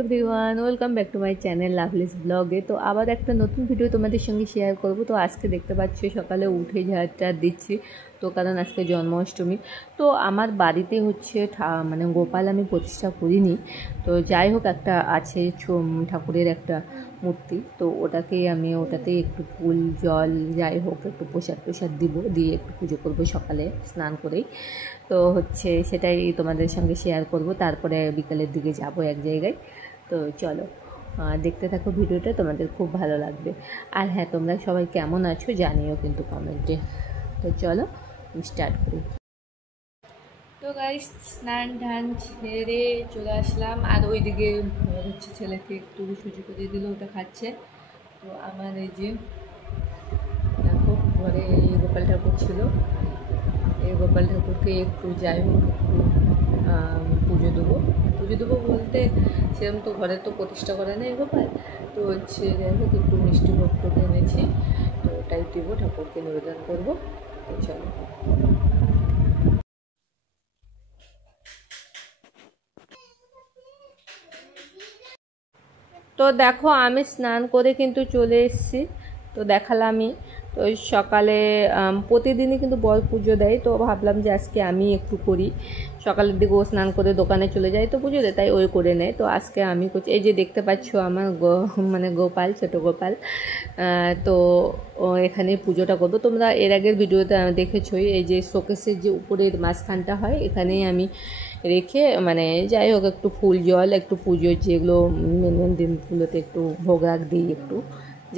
Everyone, welcome back to my channel লাভলিস ব্লগে। তো আবার একটা নতুন ভিডিও তোমাদের সঙ্গে শেয়ার করব। তো আজকে দেখতে পাচ্ছি সকালে উঠে ঝাড় দিচ্ছি, তো কারণ আজকে জন্মাষ্টমী। তো আমার বাড়িতে হচ্ছে মানে গোপাল আমি প্রতিষ্ঠা করিনি, তো যাই হোক একটা আছে ঠাকুরের একটা মূর্তি, তো ওটাতেই একটু ফুল জল যাই হোক একটু প্রসাদ দিয়ে একটু পুজো করবো সকালে স্নান করেই। তো হচ্ছে সেটাই তোমাদের সঙ্গে শেয়ার করব, তারপরে বিকালের দিকে যাব এক জায়গায়। তো চলো দেখতে থাকো ভিডিওটা, তোমাদের খুব ভালো লাগবে। আর হ্যাঁ, তোমরা সবাই কেমন আছো জানিও কিন্তু কমেন্টে। তো চলো স্টার্ট করি। তো গাইস, স্নান ধান ছেড়ে চলে আসলাম, আর ওইদিকে হচ্ছে ছেলেকে একটু সুজি করে দিল, ওটা খাচ্ছে। তো আমার এই যে দেখো ঘরে এই গোপাল ঠাকুর ছিল, এই গোপাল ঠাকুরকে একটু যাই হোক একটু পুজো দেবো বলতে সেরকম তো ঘরে তো প্রতিষ্ঠা করে না এই গোপাল, তো হচ্ছে যাই হোক একটু মিষ্টি ভোগ এনেছি, তো ওটাই দেবো, ঠাকুরকে নিবেদন করবো। তো চলো। তো দেখো আমি স্নান করে কিন্তু চলে এসেছি, তো দেখালামই। তো সকালে প্রতিদিনই কিন্তু বর পুজো দেয়, তো ভাবলাম যে আজকে আমি একটু করি। সকালের দিকে ও স্নান করে দোকানে চলে যায় তো পুজো দেয়, তাই ওই করে নেয়। তো আজকে আমি করছি। এই যে দেখতে পাচ্ছ আমার মানে গোপাল, ছোট গোপাল। তো এখানে পুজোটা করবো। তোমরা এর আগের ভিডিওতে দেখেছোই, এই যে শোকেসের যে উপরের মাঝখানটা হয় এখানেই আমি রেখে মানে যাই হোক একটু ফুল জল একটু পুজোর যেগুলো মেন দিনগুলোতে একটু ভোগ রাখ দিই একটু,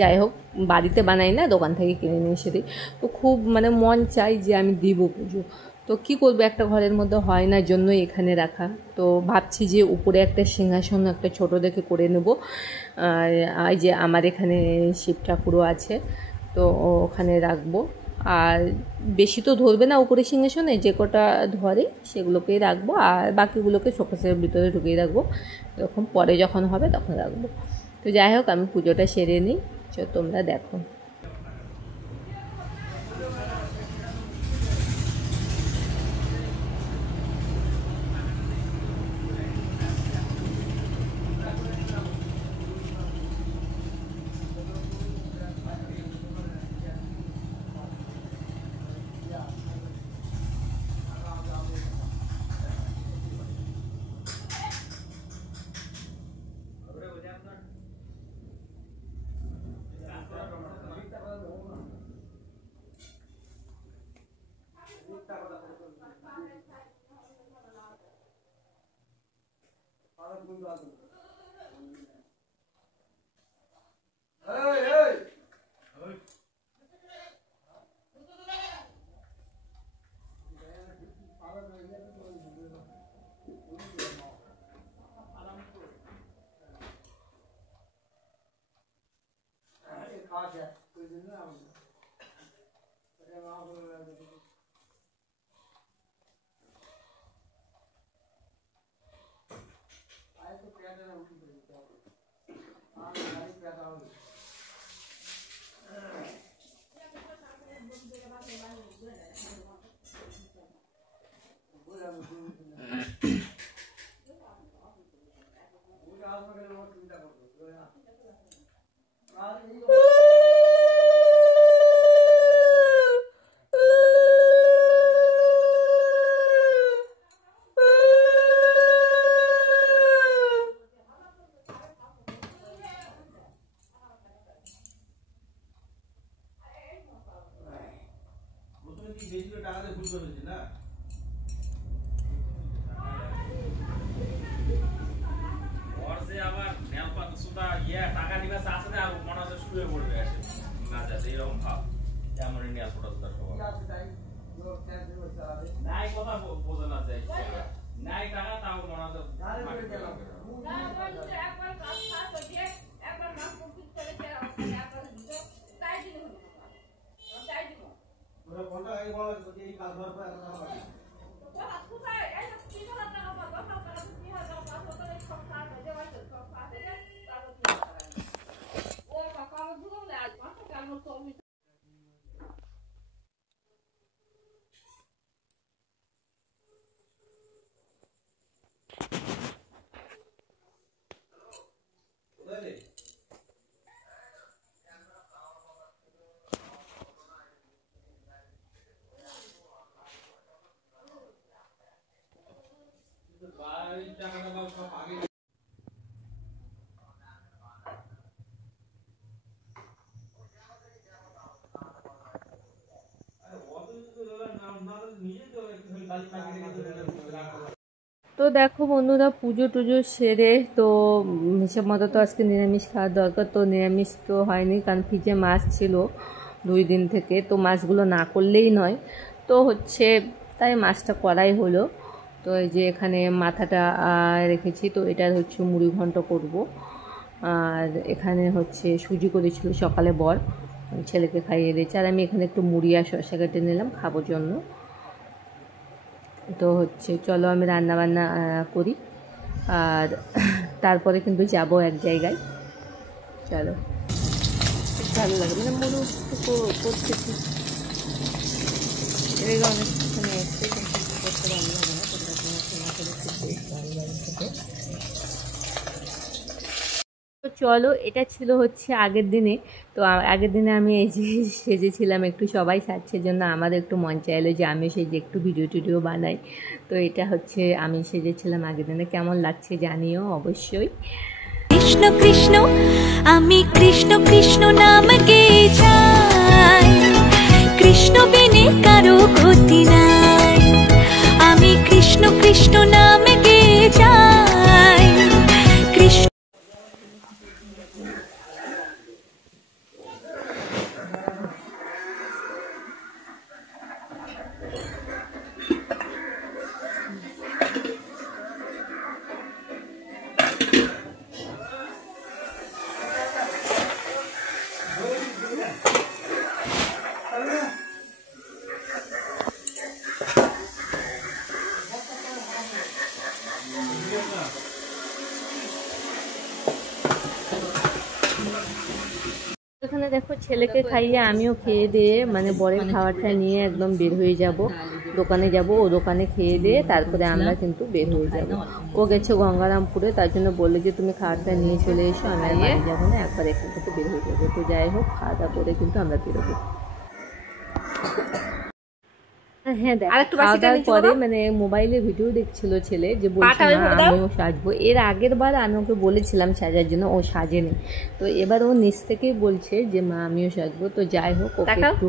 যাই হোক বাড়িতে বানাই না, দোকান থেকে কিনে নিয়ে এসে দিই। তো খুব মানে মন চাই যে আমি দিব পুজো, তো কি করবো, একটা ঘরের মধ্যে হয় না জন্যই এখানে রাখা। তো ভাবছি যে উপরে একটা সিংহাসন একটা ছোট দেখে করে নেব। আর এই যে আমার এখানে শিব ঠাকুরও আছে, তো ওখানে রাখবো। আর বেশি তো ধরবে না উপরে সিংহাসনে, যে কটা ধরে সেগুলোকেই রাখবো, আর বাকিগুলোকে শোকেসের ভিতরে ঢুকিয়ে রাখবো, এরকম পরে যখন হবে তখন রাখবো। তো যাই হোক আমি পুজোটা সেরে নিই, তোমরা দেখো। টাকা নিবে আছে না, আর মনে হচ্ছে শুয়ে পড়বে আসে না যাতে এরকম ভাব, তেমন নিয়ে ফটো সবাই নাই কথা বোঝা না যায়, নাই টাকা তাও মনে হচ্ছে তো দেখো বন্ধুরা, পুজো টুজো সেরে তো হিসেব মতো তো আজকে নিরামিষ খাওয়ার দরকার, তো নিরামিষ তো হয়নি কারণ ফ্রিজে মাছ ছিল 2 দিন থেকে, তো মাছগুলো না করলেই নয়, তো হচ্ছে তাই মাছটা করাই হলো। তো এই যে এখানে মাথাটা রেখেছি, তো এটার হচ্ছে মুড়ি ঘন্ট করব। আর এখানে হচ্ছে সুজি করেছিল সকালে বর, ছেলেকে খাইয়ে দিয়েছে, আর আমি এখানে একটু মুড়ি আর শসা কেটে নিলাম খাবোর জন্য। তো হচ্ছে চলো আমি রান্না বান্না করি, আর তারপরে কিন্তু যাব এক জায়গায়। চলো, ভালো লাগে মানে মুড়ি করতেছি, এর অনেকখানে এসছে কিন্তু করতে ভালো লাগে না, তোমরা তোমার করে খুব বেশ ভালো লাগে খেতে। তো চলো, এটা ছিল হচ্ছে আগের দিনে। তো আগের দিনে আমি এই যে সেজেছিলাম, একটু সবাই সাজছে জন্য আমার একটু মন চাইলো যে আমি সেজে একটু ভিডিও টিডিও বানাই। তো এটা হচ্ছে আমি সেজেছিলাম আগের দিনে, কেমন লাগছে জানিও অবশ্যই। কৃষ্ণ কৃষ্ণ আমি কৃষ্ণ কৃষ্ণ নাম গে যাই, কৃষ্ণ বিনে কারো গতি নাই, আমি কৃষ্ণ কৃষ্ণ নাম গে যাই, কৃষ্ণ। এখানে দেখো ছেলেকে খাইয়ে আমিও খেয়ে দিয়ে মানে বরের খাবারটা নিয়ে একদম বের হয়ে যাব, দোকানে যাব, ও দোকানে খেয়ে দিয়ে তারপরে আমরা কিন্তু বের হয়ে যাব। ও গেছে গঙ্গারামপুরে, তার জন্য বললে যে তুমি খাবারটা নিয়ে চলে এসো, আমি আর বাড়ি যাবো না, একবার এখান থেকে বের হয়ে যাবো। তো যাই হোক, খাওয়া দাওয়া করে কিন্তু আমরা বেরোবো। হ্যাঁ দেখ, খাওয়া দাওয়ার পরে মানে মোবাইলে ভিডিও দেখছিল ছেলে, যে বলছে আমিও সাজবো। এর আগের বার আমি ওকে বলেছিলাম সাজার জন্য, ও সাজেনি। তো এবার ও নিজ থেকেই বলছে যে মা আমিও সাজবো। তো যাই হোক, ওকে একটু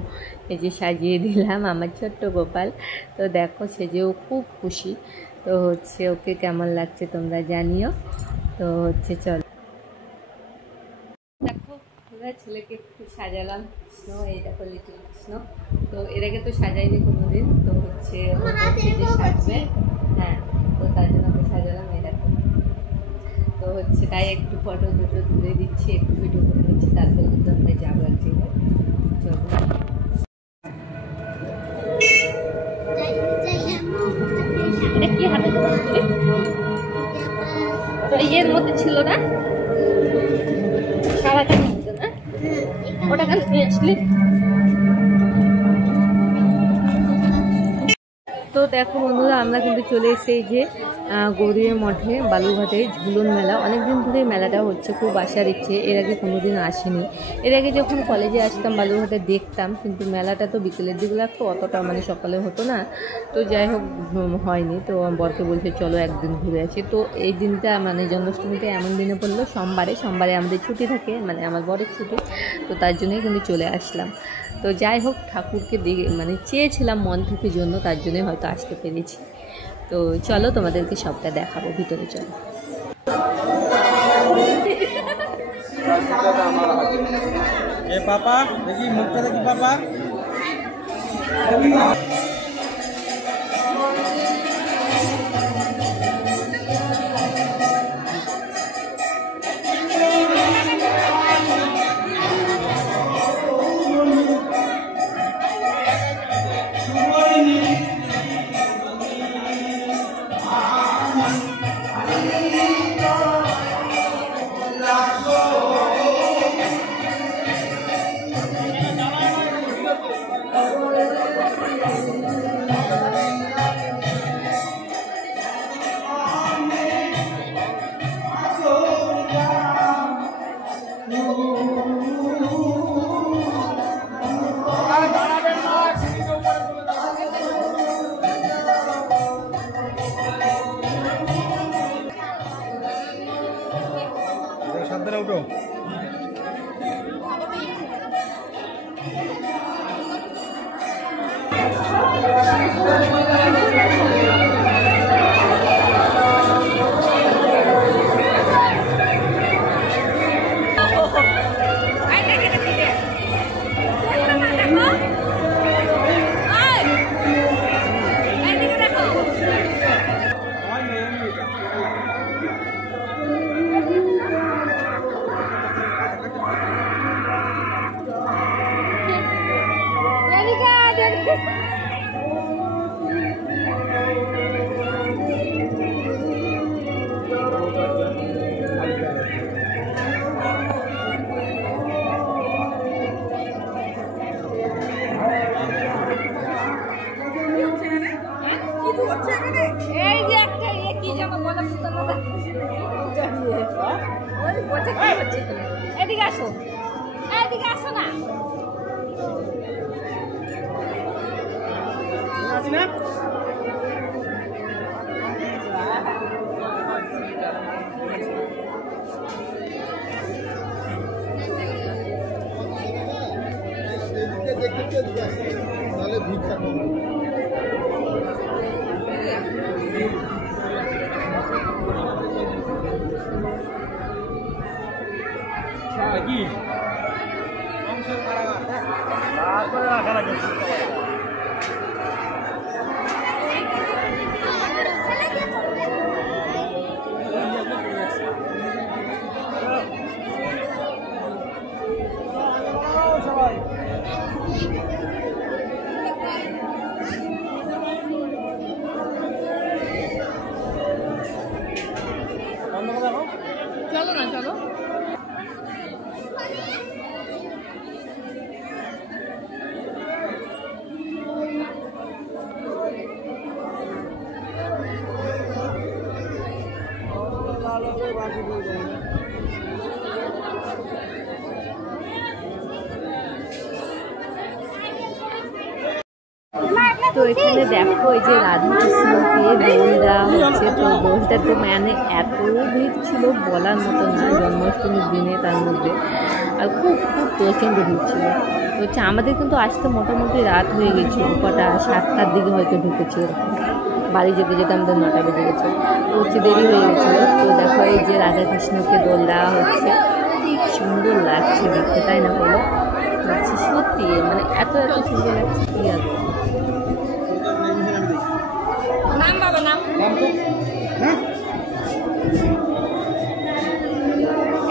এই যে সাজিয়ে দিলাম, আমার ছোট্ট গোপাল। তো দেখো সেজেও খুব খুশি। তো হচ্ছে ওকে কেমন লাগছে তোমরা জানিও। তো হচ্ছে চলো দেখো, ছেলেকে একটু সাজালাম কৃষ্ণ, এই দেখো লিটল কৃষ্ণ। তো এর আগে তো সাজাইনি কোনোদিন, তো হচ্ছে যে সাজবে, হ্যাঁ, তো তার জন্য ওকে সাজালাম, এই দেখো। তো হচ্ছে তাই একটু ফটো দুটো তুলে দিচ্ছি, একটু ভিডিও করে নিচ্ছি, তারপরে কিন্তু আমরা যাবো এক জায়গায়। চলো, এটা কি হাতে ইয়ের মধ্যে ছিল না, সারাটা মধ্যে না, ওটা কেন নিয়ে আসলি? তো দেখো বন্ধুরা, আমরা কিন্তু চলে এসেছি এই যে গৌরীর মঠে বালুরঘাটে ঝুলন মেলা। অনেকদিন ধরে মেলাটা হচ্ছে, খুব আসার ইচ্ছে, এর আগে কোনোদিন আসেনি। এর আগে যখন কলেজে আসতাম বালুরঘাটে দেখতাম, কিন্তু মেলাটা তো বিকেলের দিকে লাগতো, অতটা মানে সকালে হতো না। তো যাই হোক হয়নি। তো বরকে বলছে চলো একদিন ঘুরে আসি। তো এই দিনটা মানে জন্মাষ্টমীতে এমন দিনে পড়লো সোমবারে আমাদের ছুটি থাকে, মানে আমার বরের ছুটি, তো তার জন্যই কিন্তু চলে আসলাম। তো যাই হোক, ঠাকুরকে দেখে মানে চেয়েছিলাম মন থেকে জন্য, তার জন্যই হয়তো আসতে পেরেছি। তো চলো তোমাদেরকে সবটা দেখাবো, ভিতরে চলো। পাপা দেখি মুখটা দেখি পাপা। সাবধানে উঠো। এই যে একটা কি জানো বলা এদিকে আসো, এদিকে আসো না। তাহলে ভিড় থাকবে কি তারপরে রাখা লাগে। সবাই চলো না, চলো। তো এখানে দেখো এই যে রাধা কৃষ্ণকে দোল দেওয়া হচ্ছে। তো দোলটা তো মানে এত ভিড় ছিল বলার মতো না, জন্মাষ্টমীর দিনে তার মধ্যে, আর খুব খুব প্রচণ্ড ভিড় ছিল। তো হচ্ছে আমাদের কিন্তু আসতে মোটামুটি রাত হয়ে গেছিলো, কটা 7টার দিকে হয়তো ঢুকেছি, এরকম বাড়ি যেতে যেতে আমাদের 9টা বেজে গেছে। তো হচ্ছে দেরি হয়ে গেছিলো। তো দেখো এই যে রাধা কৃষ্ণকে দোল দেওয়া হচ্ছে, ঠিক সুন্দর লাগছে দেখতে, তাই না বলো? হচ্ছে সত্যি মানে এত এত সুন্দর লাগছে কি আর। নাম বাবা নাম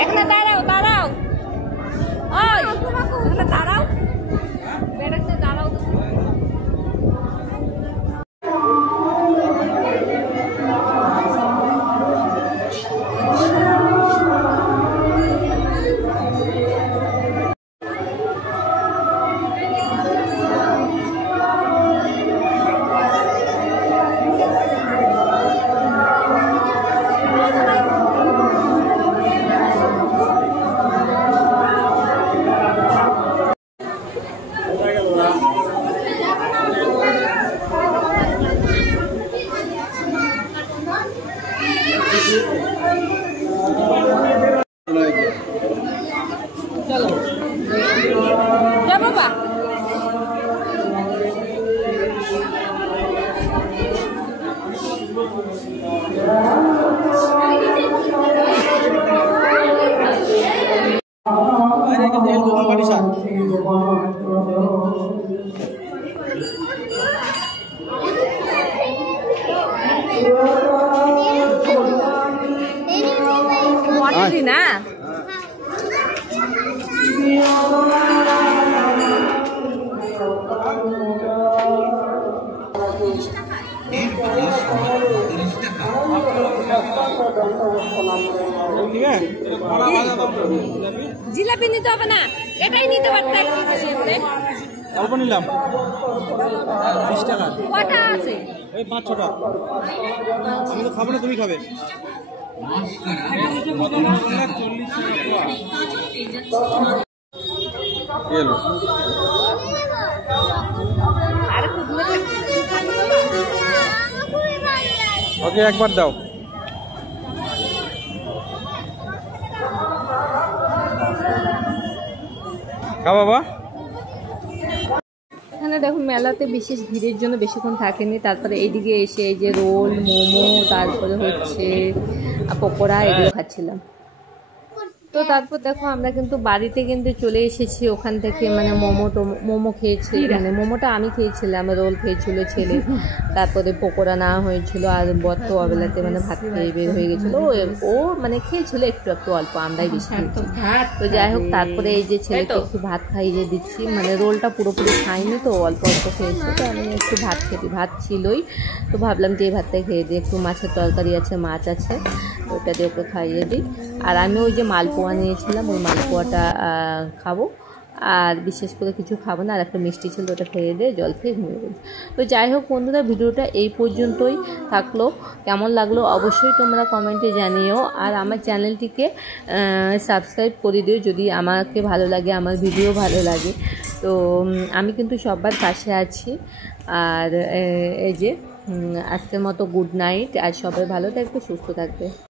এখানে দাঁড়াও, দাঁড়াও, ওই এখানে দাঁড়াও, বেড়াতে দাঁড়াও। চলো যা বাবা। না জিলাপি নিতে হবে না, এটাই নিতে পারতেন। অল্প নিলাম 20 টাকা। কটা আছে? ওই 5-6টা। আমি তো খাবো না, তুমি খাবে। ওকে একবার দাও। খা বাবা। এখানে দেখো মেলাতে বিশেষ ভিড়ের জন্য বেশিক্ষণ থাকেনি, তারপরে এইদিকে এসে এই যে রোল, মোমো, তারপরে হচ্ছে পকোড়া, এগুলো খাচ্ছিলাম। তো তারপর দেখো আমরা কিন্তু বাড়িতে কিন্তু চলে এসেছি ওখান থেকে, মানে মোমো খেয়েছি, মানে মোমোটা আমি খেয়েছিলাম, রোল খেয়েছিল ছেলে, তারপরে পকোড়া নেওয়া হয়েছিল, আর বর্ত অবেলাতে মানে ভাত খেয়ে বের হয়ে গেছিলো, ও মানে খেয়েছিল একটু একটু অল্প, আমরাই বেশি খেয়েছি। তো যাই হোক, তারপরে এই যে ছেলেকে একটু ভাত খাইয়ে দিচ্ছি, মানে রোলটা পুরোপুরি খাইনি তো অল্প অল্প খেয়েছি, তো আমি একটু ভাত খেতে, ভাত ছিলই তো ভাবলাম যে এই ভাতটাই খেয়ে দিই, একটু মাছের তরকারি আছে, মাছ আছে, ওইটা দিয়ে ওকে খাইয়ে দিই। আর আমি ওই যে মালপোয়া নিয়েছিলাম, ওই মালপোয়াটা খাবো, আর বিশেষ করে কিছু খাবো না, আর একটা মিষ্টি ছিল, ওটা খেয়ে দিয়ে জল খেয়ে ঘুমিয়ে গেছি। তো যাই হোক বন্ধুরা, ভিডিওটা এই পর্যন্তই থাকলো, কেমন লাগলো অবশ্যই তোমরা কমেন্টে জানিও, আর আমার চ্যানেলটিকে সাবস্ক্রাইব করে দিও যদি আমাকে ভালো লাগে, আমার ভিডিও ভালো লাগে। তো আমি কিন্তু সবার পাশে আছি। আর এই যে আজকের মতো গুড নাইট, আর সবাই ভালো থাকবে, সুস্থ থাকবে।